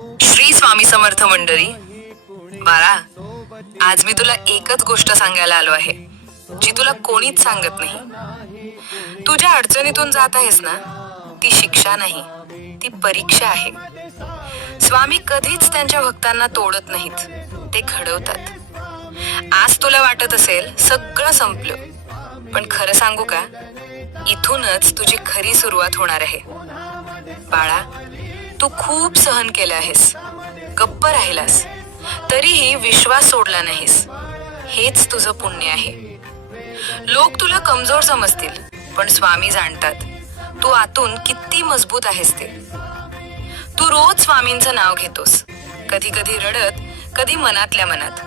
श्री स्वामी समर्थ मंडळी. बाळा, आज मी तुला एकच गोष्ट सांगायला आलो आहे, जी तुला कोणीच सांगत नाही. तुझ्या अडचणीतून जात आहेस ना, ती शिक्षा नाही, ती परीक्षा आहे. स्वामी कधीच त्यांच्या भक्तांना तोडत नाहीत, ते घडवतात. आज तुला वाटत असेल सगळं संपलं, पण खरं सांगू का, इथूनच तुझी खरी सुरुवात होणार आहे. बाळा, तू खूप सहन केलं आहेस, गप्प राहिलास, तरीही विश्वास सोडला नाहीस. हेच तुझं पुण्य आहे. लोक तुला कमजोर समजतील, पण स्वामी जाणतात तू आतून किती मजबूत आहेस ते. तू रोज स्वामींचं नाव घेतोस, कधी कधी रडत, कधी मनातल्या मनात.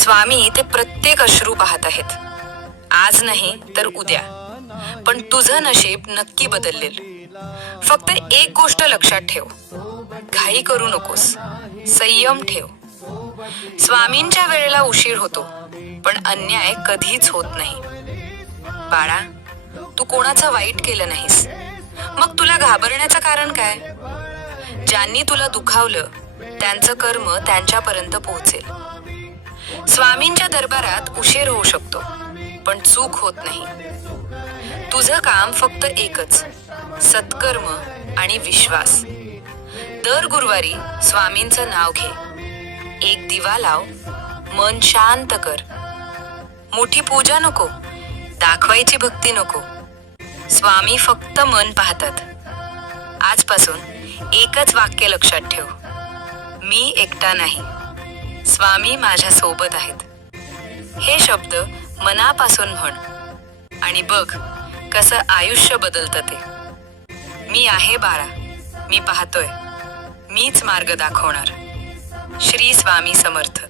स्वामी ते प्रत्येक अश्रू पाहत आहेत. आज नाही तर उद्या, पण तुझं नशीब नक्की बदललेल. फक्त एक गोष्ट लक्षात ठेव, घाई करू नकोस, संयम ठेव. स्वामींच्या वेळेला उशीर होतो, पण अन्याय कधीच होत नाही. बाळा, तू कोणाचं वाईट केलं नाहीस, मग तुला घाबरण्याचं कारण काय? ज्यांनी तुला दुखावलं त्यांचं कर्म त्यांच्यापर्यंत पोहोचेल. स्वामींच्या दरबारात उशीर होऊ शकतो, पण चूक होत नाही. तुझं काम फक्त एकच, सत्कर्म आणि विश्वास. दर गुरुवारी स्वामींचं नाव घे, एक दिवा लाव, मन शांत कर. मोठी पूजा नको, दाखवायची भक्ती नको. स्वामी फक्त मन पाहतात. आजपासून एकच वाक्य लक्षात ठेव, मी एकटा नाही, स्वामी माझ्या सोबत आहेत. हे शब्द मनापासून म्हण आणि बघ कसं आयुष्य बदलतं ते. मी आहे बाळा, मी पाहतोय, मीच मार्ग दाखवणार. श्री स्वामी समर्थ.